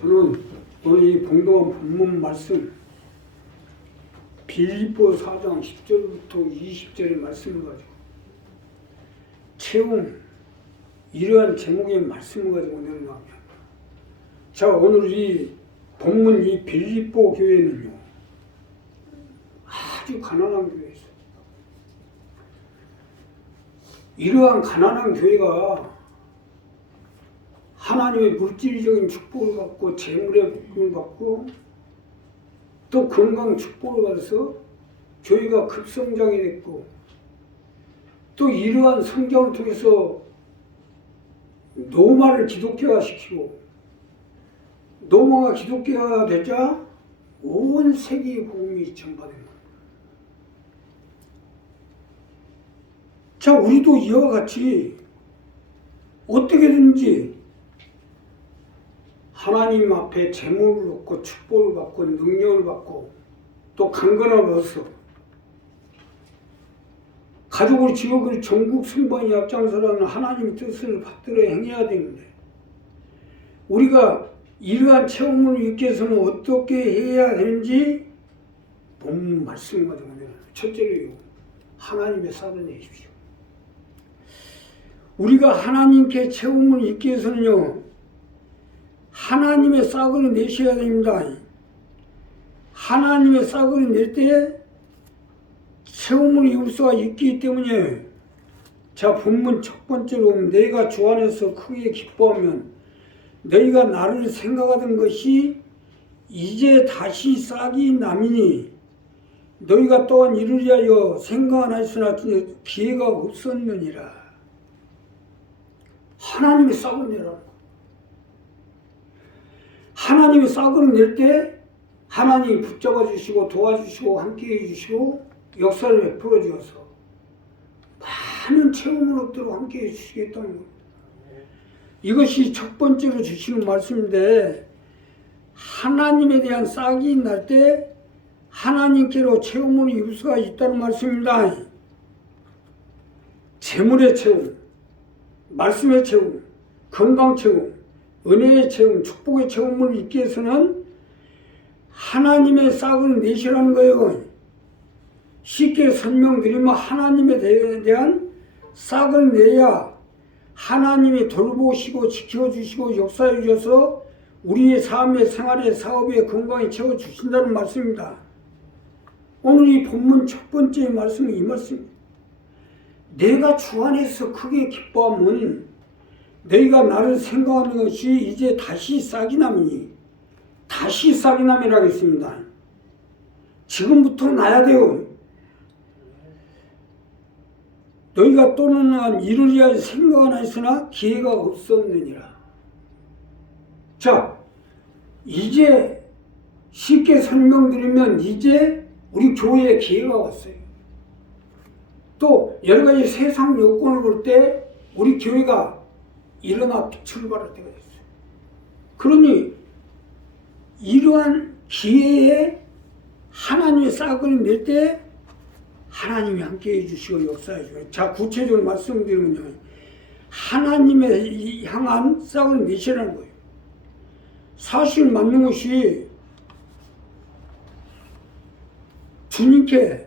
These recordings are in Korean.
저는 오늘 이 봉동원 본문 말씀 빌립보 4장 10절부터 20절의 말씀을 가지고 채움 이러한 제목의 말씀을 가지고 오늘 나옵니다. 자 오늘 이 본문 이 빌립보 교회는요 아주 가난한 교회였어요. 이러한 가난한 교회가 하나님의 물질적인 축복을 받고 재물의 복음을 받고 또 건강 축복을 받아서 교회가 급성장이 됐고 또 이러한 성장을 통해서 노마를 기독교화 시키고 노마가 기독교화 되자 온 세계의 복음이 전파된 겁니다. 자, 우리도 이와 같이 어떻게든지 하나님 앞에 재물을 얻고 축복을 받고 능력을 받고 또 강건함을 얻어서 가족을 지역을 전국 승방이 앞장서라는 하나님 뜻을 받들어 행해야 되는데 우리가 이러한 체험을 위해서는 어떻게 해야 되는지 본문 말씀 가지고 첫째로 하나님의 쌀을 내십시오. 우리가 하나님께 체험을 위해서는요 하나님의 싹을 내셔야 됩니다. 하나님의 싹을 낼때 체험을 입을 수가 있기 때문에 자 본문 첫 번째로 내가 주 안에서 크게 기뻐하면 너희가 나를 생각하던 것이 이제 다시 싹이 남이니 너희가 또한 이를 위하여 생각하였으나 기회가 없었느니라 하나님의 싹을 내라 하나님이 싹을 낼때 하나님이 붙잡아 주시고 도와주시고 함께 해주시고 역사를 베풀어 주어서 많은 체험을 얻도록 함께 해주시겠다는 겁니다. 이것이 첫 번째로 주시는 말씀인데 하나님에 대한 싹이 날 때 하나님께로 체험을 입을 수가 있다는 말씀입니다. 재물의 체험, 말씀의 체험, 건강 체험, 은혜의 체험, 축복의 체험을 잊기 위해서는 하나님의 싹을 내시라는 거예요. 쉽게 설명드리면 하나님에 대한 싹을 내야 하나님이 돌보시고 지켜주시고 역사해 주셔서 우리의 삶의 생활의 사업의 건강에 채워주신다는 말씀입니다. 오늘 이 본문 첫 번째 말씀은 이 말씀입니다. 내가 주 안에서 크게 기뻐하면 너희가 나를 생각하는 것이 이제 다시 싹이 남니 다시 싹이 남이라 했습니다. 지금부터 나야 돼요. 너희가 또는 이를 위하여 생각은 했으나 기회가 없었느니라. 자, 이제 쉽게 설명드리면 이제 우리 교회에 기회가 왔어요. 또 여러 가지 세상 여건을 볼 때 우리 교회가 일어나 빛을 발할 때가 됐어요. 그러니 이러한 기회에 하나님의 싹을 낼 때 하나님이 함께 해주시고 역사해 주고 자 구체적으로 말씀드리면요 하나님의 향한 싹을 내시라는 거예요. 사실 맞는 것이 주님께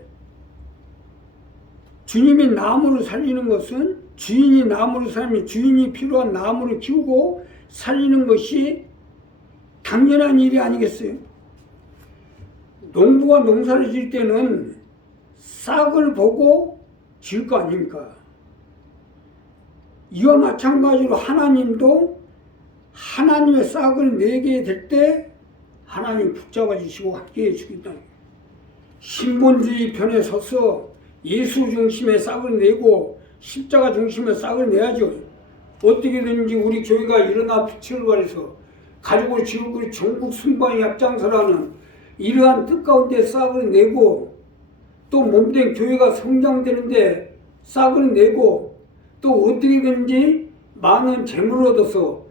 주님이 나무를 살리는 것은 주인이 나무를 살면 주인이 필요한 나무를 키우고 살리는 것이 당연한 일이 아니겠어요? 농부가 농사를 질 때는 싹을 보고 질 거 아닙니까? 이와 마찬가지로 하나님도 하나님의 싹을 내게 될 때 하나님 붙잡아 주시고 함께 해 주겠다. 신본주의 편에 서서 예수 중심의 싹을 내고 십자가 중심의 싹을 내야죠. 어떻게든지 우리 교회가 일어나 빛을 발해서 가족을 지우고 전국 순방에 앞장서라는 이러한 뜻 가운데 싹을 내고 또 몸된 교회가 성장되는데 싹을 내고 또 어떻게든지 많은 재물을 얻어서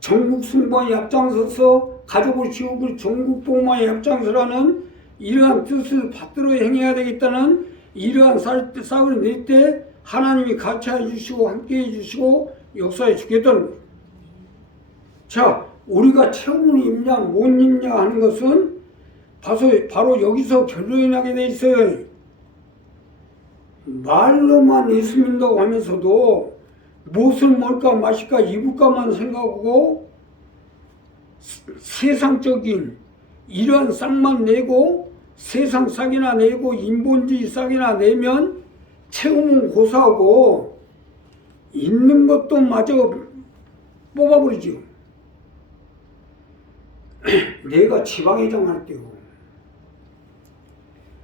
전국 순방에 앞장서서 가족을 지우고 전국 복마에 앞장서라는 이러한 뜻을 받들어 행해야 되겠다는 이러한 싹을 낼 때 하나님이 같이 해주시고 함께 해주시고 역사해 주겠다는 거예요. 자, 우리가 체험을 입냐 못 입냐 하는 것은 바로, 바로 여기서 결론이 나게 돼 있어요. 말로만 예수 믿는다고 하면서도 무엇을 먹을까 마실까 입을까만 생각하고 세- 세상적인 이런 싹만 내고 세상 싹이나 내고 인본주의 싹이나 내면 채우면 고사하고 있는 것도 마저 뽑아버리죠. 내가 지방회장 할 때요.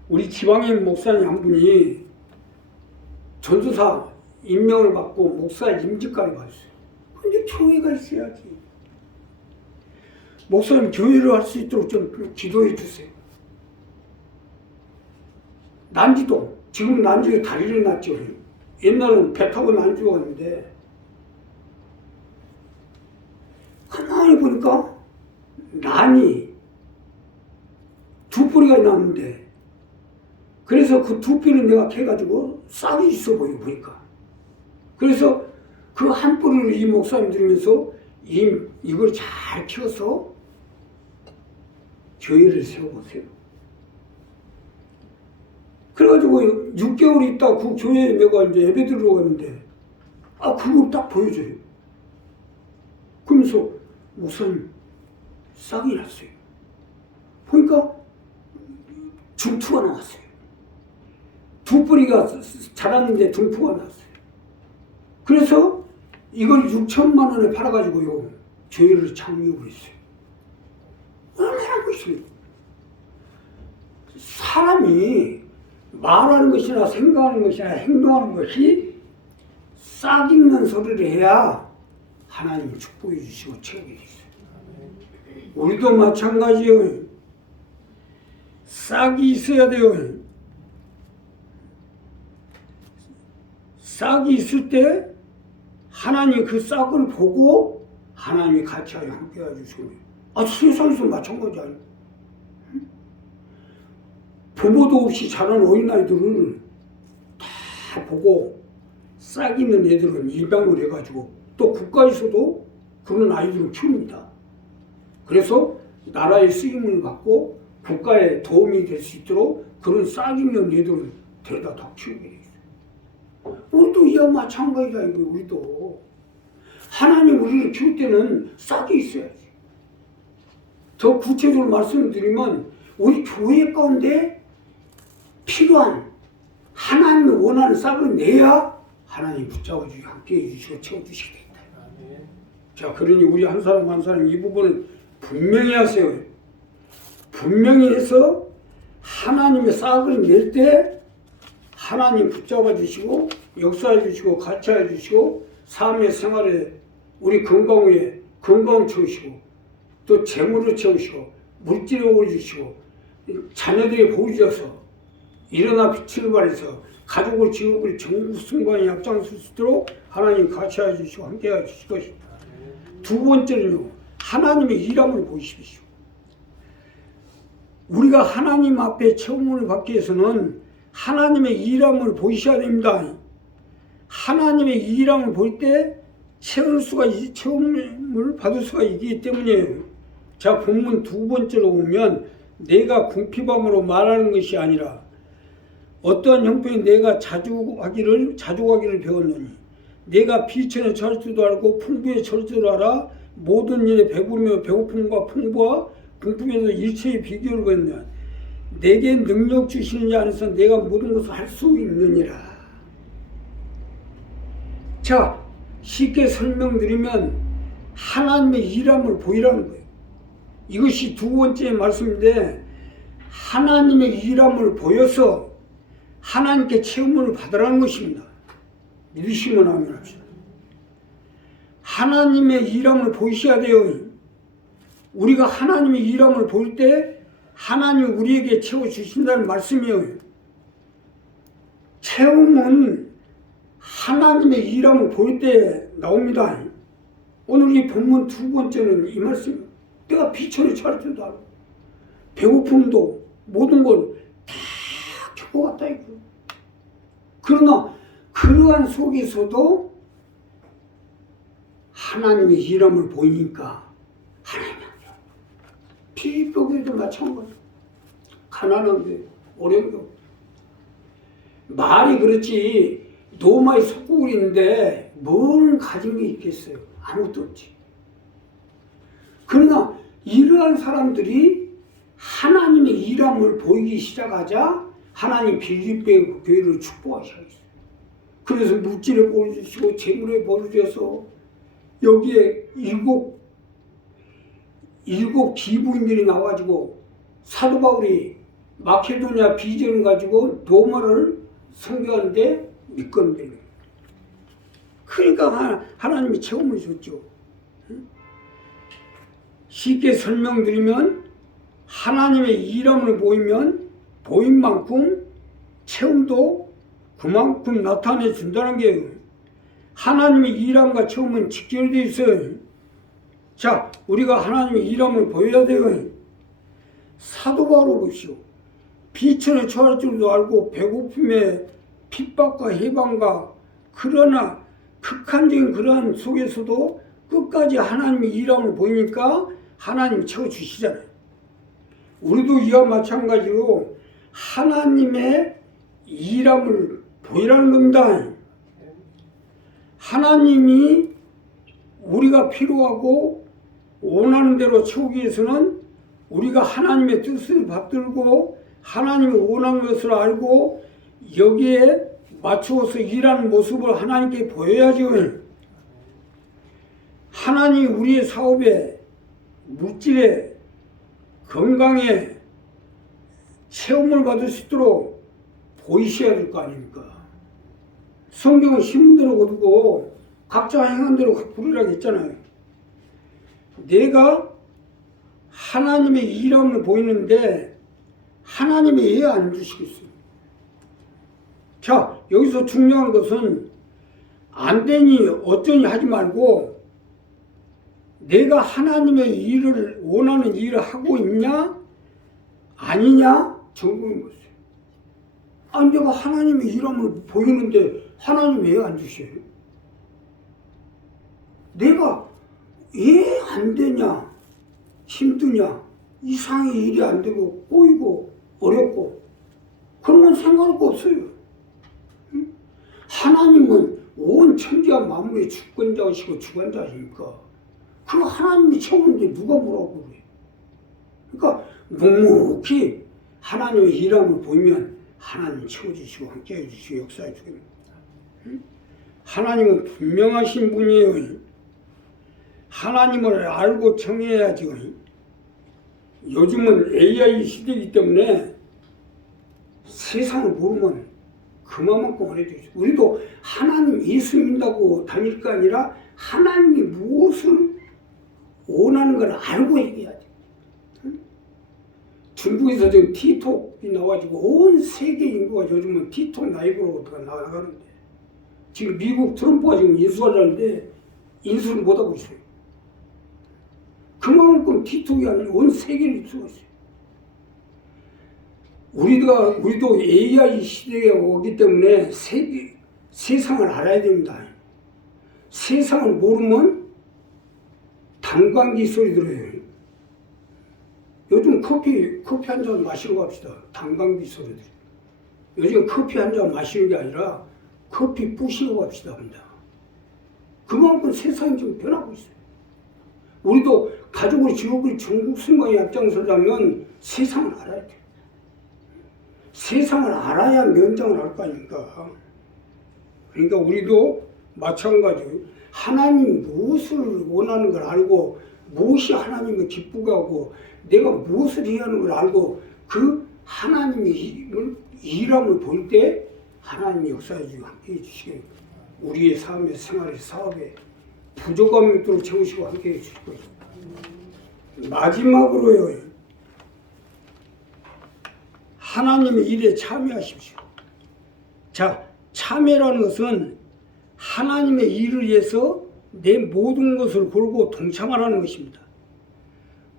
우리 지방회 목사님 한 분이 전도사 임명을 받고 목사 임직까지 받았어요. 근데 교회가 있어야지. 목사님 교회를 할 수 있도록 좀 기도해 주세요. 난지도 지금 난지도 다리를 놨죠. 옛날은 배 타고 난지도 갔는데 가만히 보니까 난이 두 뿌리가 나는데 그래서 그 두 뿌리를 내가 캐가지고 싹이 있어 보여 보니까 그래서 그 한 뿌리를 이 목사님 들으면서 이, 이걸 잘 키워서 교회를 세워보세요. 그래가지고 6개월 있다 그 교회에 내가 이제 예배 드리러 갔는데 아 그걸 딱 보여줘요. 그러면서 목사님 싹이 났어요. 보니까 중투가 나왔어요. 두 뿌리가 자랐는데 중투가 나왔어요. 그래서 이걸 6천만 원에 팔아가지고요 교회를 창립을 했어요. 얼마나 멋있어요. 사람이 말하는 것이나 생각하는 것이나 행동하는 것이 싹 있는 소리를 해야 하나님 축복해 주시고 채워해 주세요. 우리도 마찬가지예요. 싹이 있어야 돼요. 싹이 있을 때 하나님 그 싹을 보고 하나님이 같이 함께 해주시고 아 세상에서 마찬가지 아니에요. 부모도 없이 자란 어린 아이들을 다 보고 싹 있는 애들은 입양을 해가지고 또 국가에서도 그런 아이들을 키웁니다. 그래서 나라의 쓰임을 받고 국가에 도움이 될 수 있도록 그런 싹 있는 애들을 데려다 다 키우게 돼 있어요. 우리도 이와 마찬가지다 이거 우리도 하나님 우리를 키울 때는 싹이 있어야지. 더 구체적으로 말씀을 드리면 우리 교회 가운데 필요한 하나님이 원하는 싹을 내야 하나님 붙잡아 주시고 함께 해주시고 채워주시게 된다. 자, 그러니 우리 한 사람 한 사람 이 부분을 분명히 하세요. 분명히 해서 하나님의 싹을 낼 때 하나님 붙잡아 주시고 역사해 주시고 가르쳐 주시고 삶의 생활에 우리 건강 위에 건강 채우시고 또 재물을 채우시고 물질을 주시고 자녀들이 복을 주셔서 일어나 빛을 발해서 가족을 지옥을 전국 승관에 앞장설 수 있도록 하나님 같이 해주시고 함께 해주실 것입니다. 두 번째는요, 하나님의 일함을 보십시오. 우리가 하나님 앞에 체험을 받기 위해서는 하나님의 일함을 보셔야 됩니다. 하나님의 일함을 볼 때 채울 수가 있- 체험을 받을 수가 있기 때문이에요. 자 본문 두 번째로 보면 내가 궁핍함으로 말하는 것이 아니라 어떠한 형편이 내가 자주 하기를 자주 하기를 배웠노니 내가 비천에 줄도 알고 풍부에 줄도 알아 모든 일에 배부르며 배고픔과 풍부와 궁핍에서 일체의 비교를 받느냐? 내게 능력 주시는 자 안에서 내가 모든 것을 할 수 있느니라. 자 쉽게 설명드리면 하나님의 일함을 보이라는 거예요. 이것이 두 번째 말씀인데 하나님의 일함을 보여서 하나님께 체험을 받으라는 것입니다. 믿으시면 아멘 합시다. 하나님의 일함을 보셔야 돼요. 우리가 하나님의 일함을 볼 때 하나님이 우리에게 채워주신다는 말씀이에요. 체험은 하나님의 일함을 볼 때 나옵니다. 오늘 이 본문 두 번째는 이 말씀. 내가 비천에 차릴 줄도 알고 배고픔도 모든 걸 다 겪어갔다 이거. 그러나 그러한 속에서도 하나님의 일함을 보이니까 피부교도 마찬가지. 가난한데 어려운 게 없다. 말이 그렇지 노마이 속구울인데 뭘 가진 게 있겠어요? 아무것도 없지. 그러나 이러한 사람들이 하나님의 일함을 보이기 시작하자 하나님 빌립보 교회를 축복하셨어요. 그래서 물질에 보여주시고 재물에 보여주셔서 여기에 일곱 일곱 기부인들이 나와가지고 사도 바울이 마케도니아 비전을 가지고 도마를 선교하는데 미건되는 그러니까 하- 하나님이 체험을 줬죠. 응? 쉽게 설명드리면 하나님의 일함을 보이면 보인 만큼 체험도 그만큼 나타내 준다는 게 하나님의 일함과 체험은 직결되어 있어요. 자, 우리가 하나님의 일함을 보여야 돼요. 사도 바로 보시오. 비천에 처할 줄도 알고 배고픔에 핍박과 해방과 그러나 극한적인 그러한 속에서도 끝까지 하나님의 일함을 보이니까 하나님이 채워주시잖아요. 우리도 이와 마찬가지로 하나님의 일함을 보이라는 겁니다. 하나님이 우리가 필요하고 원하는 대로 채우기 위해서는 우리가 하나님의 뜻을 받들고 하나님이 원하는 것을 알고 여기에 맞추어서 일하는 모습을 하나님께 보여야죠. 하나님이 우리의 사업에 물질에 건강에 체험을 받을 수 있도록 보이셔야 될 거 아닙니까? 성경은 신문대로 거두고 각자 행한 대로 부르라고 했잖아요. 내가 하나님의 일함을 보이는데 하나님이 왜안 주시겠어요? 자, 여기서 중요한 것은 안 되니 어쩌니 하지 말고 내가 하나님의 일을 원하는 일을 하고 있냐 아니냐 점검해 보세요. 아니 내가 하나님의 일함을 보이는데 하나님 왜안 주셔요? 내가 왜 안 되냐 힘드냐 이상의 일이 안 되고 꼬이고 어렵고 그런 건 상관할 거 없어요. 응? 하나님은 온 천지와 만물의 주권자이시고 주관자시니까 그 하나님이 채우는데 누가 뭐라고 그래? 그러니까 묵묵히 하나님의 일함을 보면 하나님 채워주시고 함께 해주시고 역사해 주겠습니다. 응? 하나님은 분명하신 분이에요. 하나님을 알고 청해야죠. 요즘은 AI 시대이기 때문에 세상을 모르면 그만큼 어려지죠. 우리도 하나님 예수 믿는다고 다닐 거 아니라 하나님이 무엇을 원하는 걸 알고 얘기해야 돼. 응? 중국에서 지금 티톡이 나와가지고 온 세계 인구가 요즘은 티톡 라이브로 나가는데 지금 미국 트럼프가 지금 인수하려는데 인수를 못하고 있어요. 그만큼 티톡이 아니라 온 세계를 쓰고 있어요. 우리가 우리도 AI 시대에 오기 때문에 세계 세상을 알아야 됩니다. 세상을 모르면 당광기 소리 들어요. 요즘 커피 커피 한 잔 마시러 갑시다. 당광기 소리 들어요. 요즘 커피 한 잔 마시는 게 아니라 커피 부시러 갑시다 합니다. 그만큼 세상이 좀 변하고 있어요. 우리도 가족을 지옥을 전국 승관에 앞장서려면 세상을 알아야 돼. 세상을 알아야 면장을 할 거 아닙니까? 그러니까 우리도 마찬가지로 하나님 무엇을 원하는 걸 알고 무엇이 하나님을 기쁘게 하고 내가 무엇을 해야 하는 걸 알고 그 하나님의 일함을 볼 때 하나님의 역사에 좀 함께 해주시게 우리의 삶의 생활의 사업에 부족함이 있도록 채우시고 함께 해주실 것입니다. 마지막으로요. 하나님의 일에 참여하십시오. 자, 참여라는 것은 하나님의 일을 위해서 내 모든 것을 걸고 동참하라는 것입니다.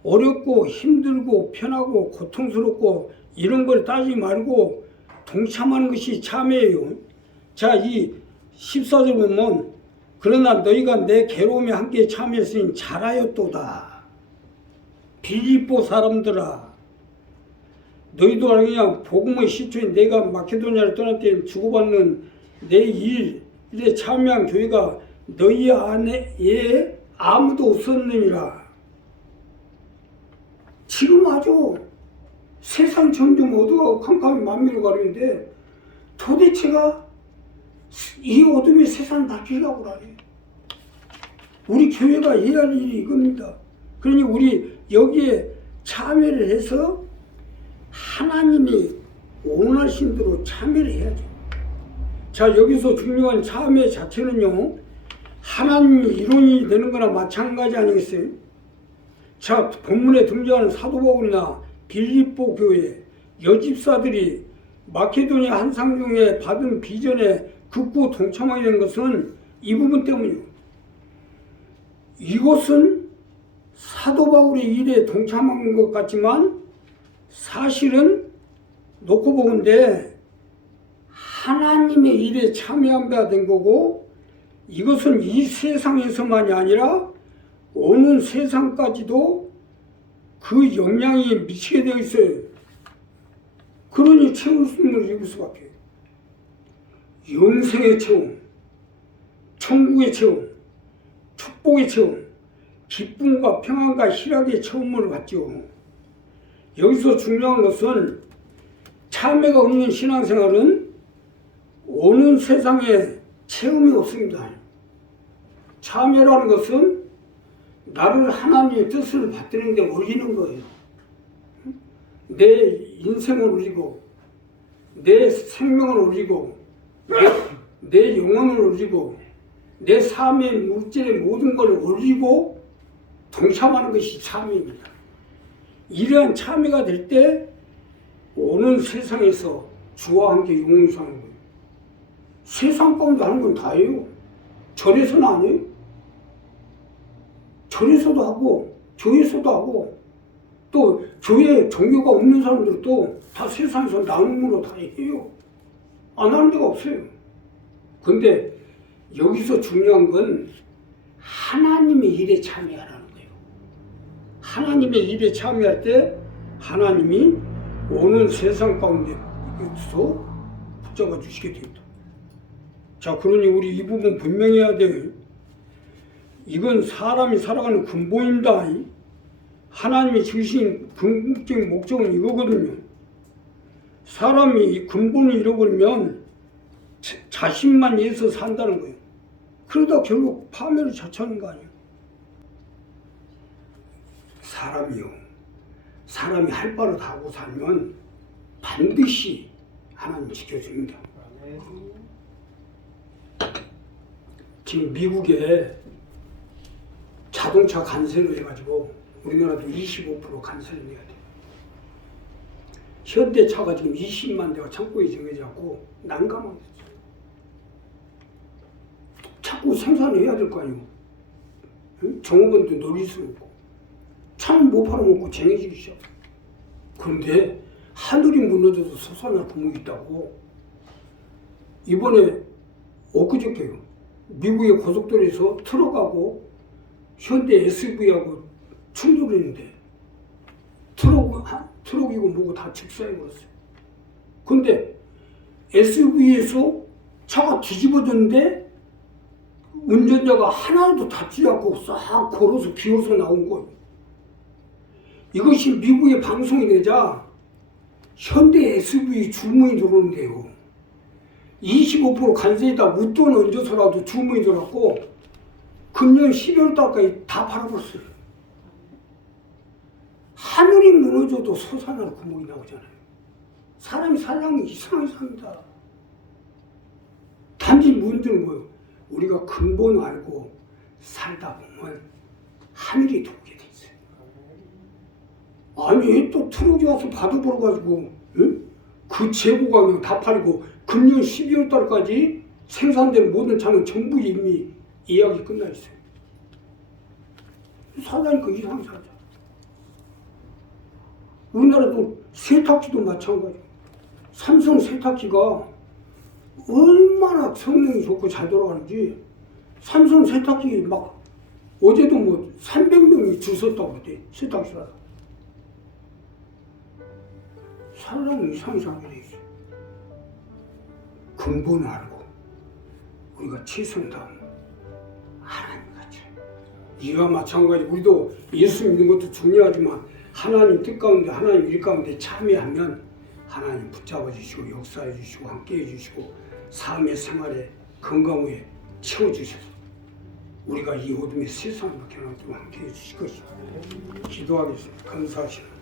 어렵고 힘들고 편하고 고통스럽고 이런 걸 따지지 말고 동참하는 것이 참여예요. 자, 이 14절 보면 그러나 너희가 내 괴로움에 함께 참여했으니 잘하였도다. 빌립보 사람들아 너희도 그냥 복음의 시초인 내가 마케도니아를 떠날 때 주고받는 내 일에 참여한 교회가 너희 안에 아무도 없었느니라 지금 아주 세상 점점 어두워 캄캄이 만미로 가리는데 도대체가 이 어둠의 세상 낮추려고 그러네. 우리 교회가 해야 할 일이 이겁니다. 그러니 우리 여기에 참여를 해서 하나님이 원하신 대로 참여를 해야죠. 자, 여기서 중요한 참여 자체는요, 하나님이 이론이 되는 거나 마찬가지 아니겠어요? 자, 본문에 등장하는 사도 바울이나 빌립보 교회 여집사들이 마케도니아 한상중에 받은 비전에 극구 동참하게 된 것은 이 부분 때문이요. 이것은 사도 바울의 일에 동참한 것 같지만 사실은 놓고 보건데 하나님의 일에 참여한 바가 된 거고 이것은 이 세상에서만이 아니라 오는 세상까지도 그 영향이 미치게 되어 있어요. 그러니 채울수을 입을 수밖에. 영생의 체험, 천국의 체험, 축복의 체험, 기쁨과 평안과 희락의 체험을 받죠. 여기서 중요한 것은 참회가 없는 신앙생활은 오는 세상에 체험이 없습니다. 참회라는 것은 나를 하나님의 뜻을 받드는 데 올리는 거예요. 내 인생을 올리고 내 생명을 올리고 내, 내 영혼을 올리고 내 삶의 물질의 모든 걸 올리고 동참하는 것이 참회입니다. 이러한 참회가 될 때 오는 세상에서 주와 함께 사는 거예요. 세상 가운데 하는 건 다예요. 절에서는 안 해요. 절에서도 하고 교회에서도 하고 또 교회 종교가 없는 사람들도 다 세상에서 나눔으로 다 해요. 안 하는 데가 없어요. 근데 여기서 중요한 건 하나님의 일에 참여하라는 거예요. 하나님의 일에 참여할 때 하나님이 오는 세상 가운데서 붙잡아 주시게 됩니다. 자, 그러니 우리 이 부분 분명히 해야 돼요. 이건 사람이 살아가는 근본입니다. 하나님이 주신 궁극적인 목적은 이거거든요. 사람이 이 근본을 잃어버리면 자- 자신만 위해서 산다는 거예요. 그러다 결국 파멸을 자초하는 거 아니에요. 사람이요. 사람이 할 바를 다 하고 살면 반드시 하나님 지켜줍니다. 지금 미국에 자동차 관세를 해가지고 우리나라도 25% 관세를 내야 돼요. 현대차가 지금 20만 대가 창고에 정해져갖고 난감하고 있어요. 자꾸 생산해야 될 거 아니에요. 응? 종업원도 놀릴 수 없고 차는 못 팔아먹고 쟁여지기 시작. 그런데 하늘이 무너져서 솟아날 구멍이 있다고 이번에 엊그저께요. 미국의 고속도로에서 트럭하고 현대 SUV하고 충돌했는데 트럭, 하- 트럭이고 뭐고 다 직사해버렸어요. 근데 SUV에서 차가 뒤집어졌는데 운전자가 하나도 다치지 않고 싹 걸어서 기어서 나온 거예요. 이것이 미국의 방송이 되자 현대 SUV 주문이 들어오는데요. 25% 관세에다 웃돈 얹어서라도 주문이 들어왔고 금년 12월 달까지 다 팔아버렸어요. 하늘이 무너져도 솟아날 구멍이 나오잖아요. 사람이 살려면 이상하게 삽니다. 단지 문제는 뭐예요? 우리가 근본 알고 살다 보면 하늘이 도우게 돼 있어요. 아니 또 트럭이 와서 받아보러 가지고 응? 그 재고가 그냥 다 팔리고 금년 12월 달까지 생산된 모든 차는 전부 이미 예약이 끝나 있어요. 사다니까 이상하게 살자. 우리나라도 세탁기도 마찬가지고 삼성 세탁기가 얼마나 성능이 좋고 잘 돌아가는지 삼성 세탁기 막 어제도 뭐 300명이 줄 섰다고 그랬대 세탁기 사다 살려면 이상하게 돼 있어. 근본 알고 우리가 최선 다하면 하나님 같이. 이와 마찬가지 우리도 예수 믿는 것도 중요하지만 하나님 뜻 가운데 하나님 일 가운데 참여하면 하나님 붙잡아 주시고 역사해 주시고 함께 해 주시고 삶의 생활에 건강에 채워 주셔서 우리가 이 어둠의 세상을 벗겨나도록 함께 해 주실 것입니다. 기도하겠습니다. 감사하시는